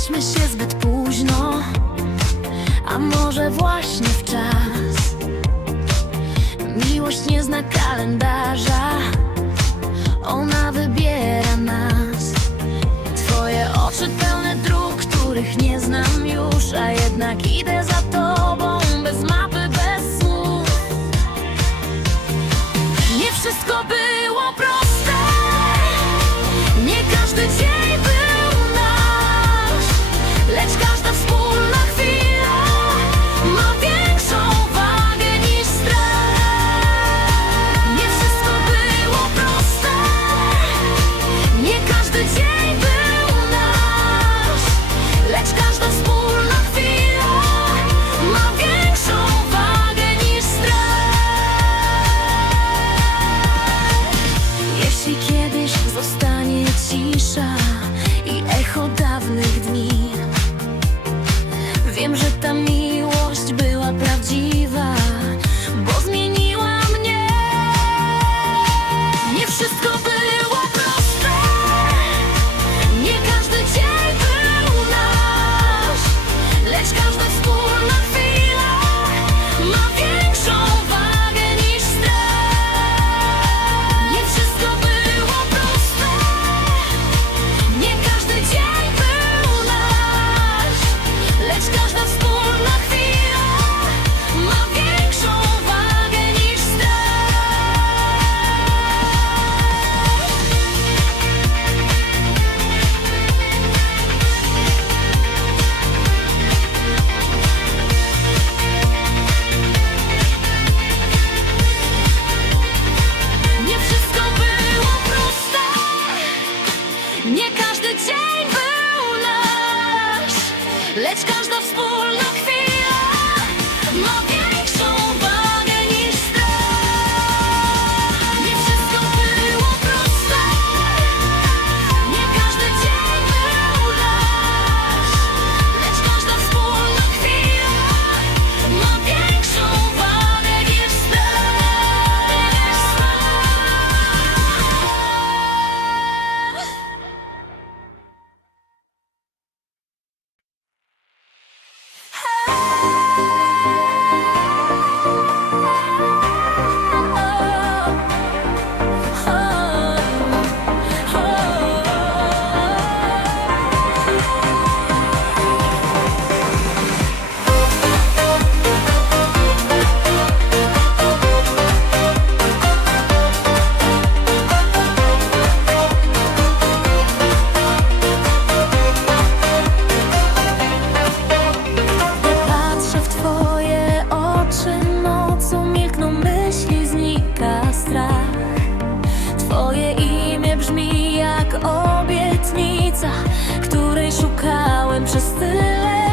Poznaliśmy się zbyt późno, a może właśnie w czas. Miłość nie zna kalendarza, ona wybiera nas. Twoje oczy pełne dróg, których nie znam już, a jednak idę. której szukałem przez tyle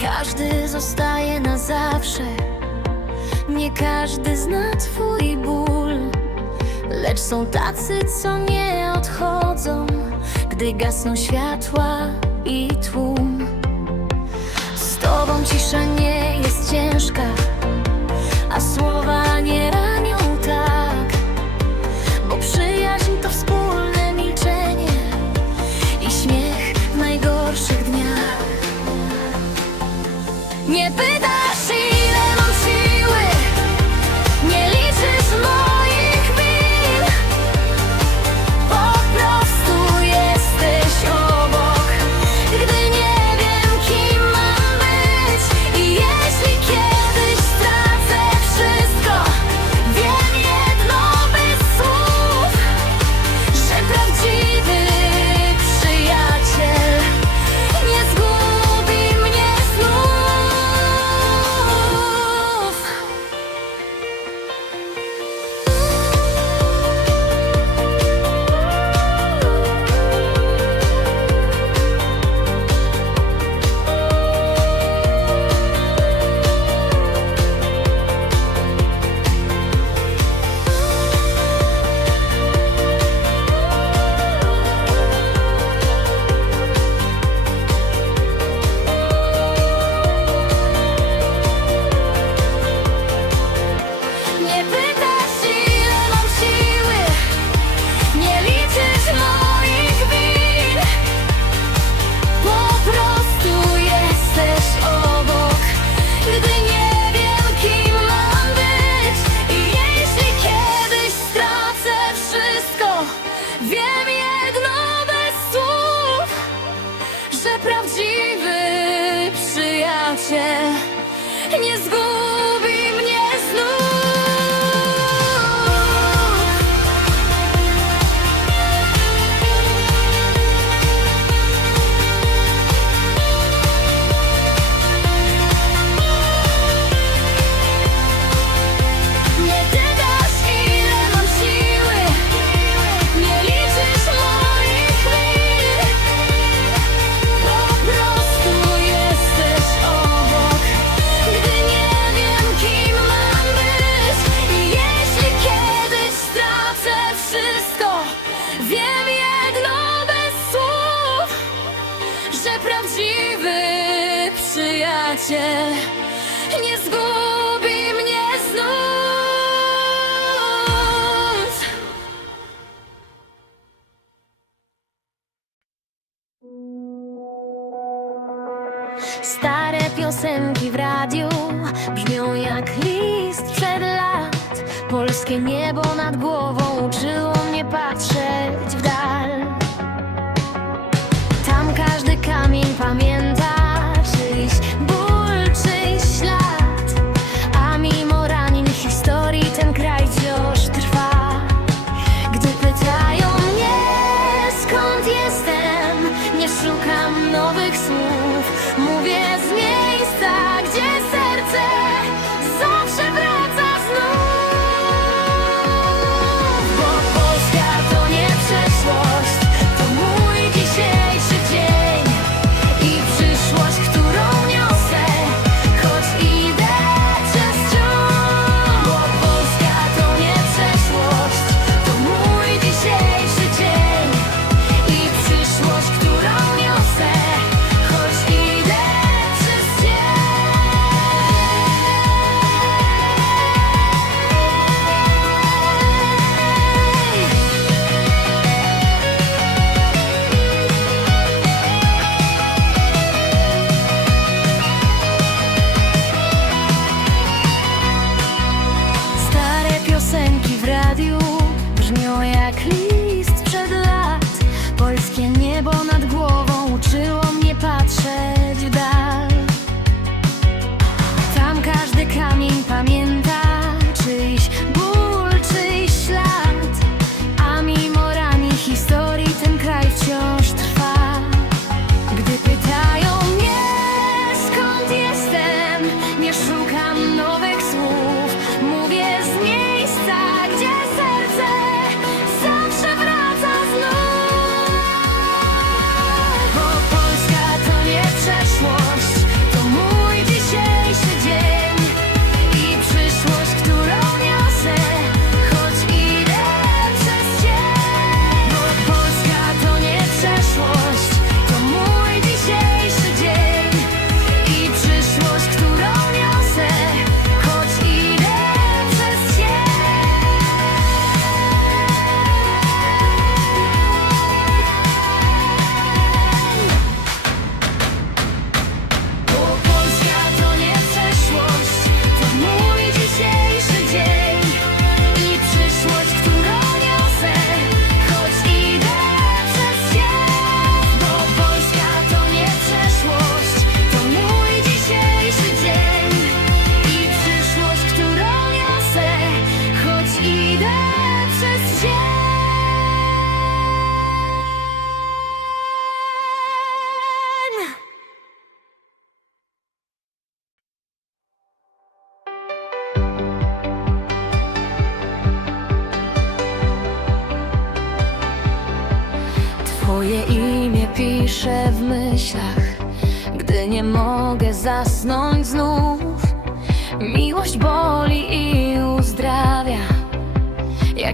każdy zostaje na zawsze. Nie każdy zna twój ból. Lecz są tacy, co nie odchodzą Gdy gasną światła i tłum. Z tobą cisza nie jest ciężka. Stare piosenki w radiu brzmią jak list przed lat. Polskie niebo nad głową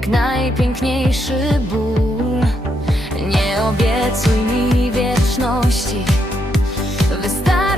jak najpiękniejszy ból. Nie obiecuj mi wieczności. Wystarczy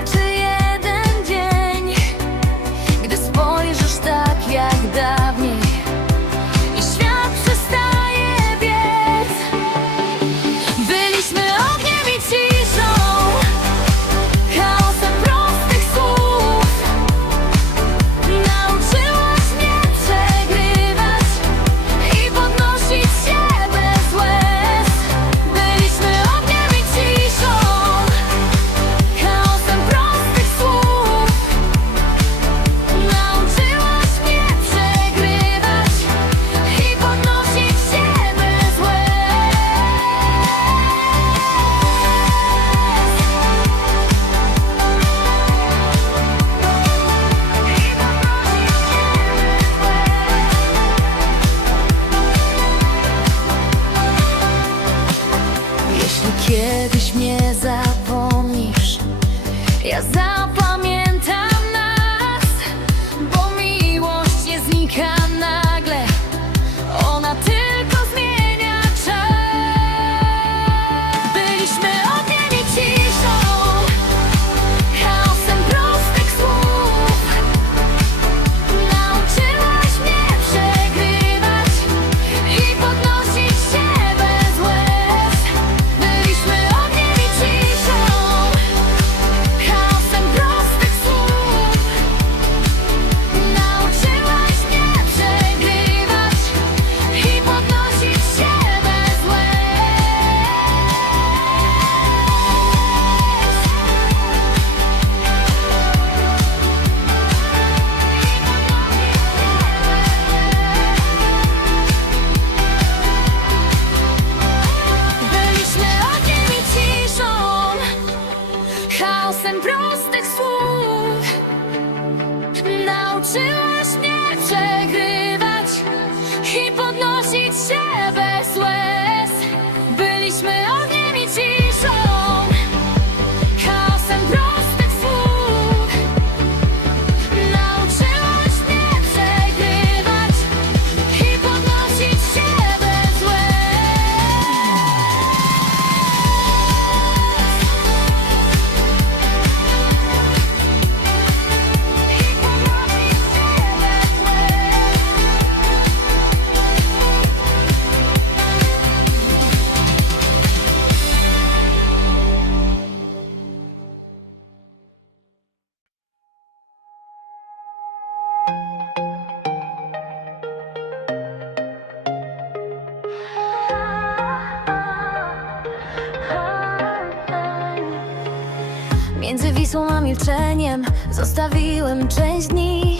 Część dni.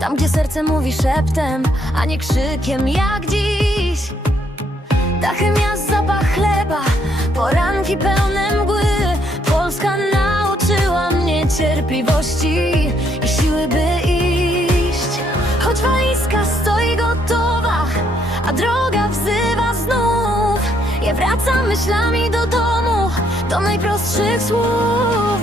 Tam, gdzie serce mówi szeptem, a nie krzykiem jak dziś. Ta chemia zapach chleba, poranki pełne mgły. Polska nauczyła mnie cierpliwości i siły by iść. Choć walizka stoi gotowa, a droga wzywa znów. Ja wracam myślami do domu, do najprostszych słów,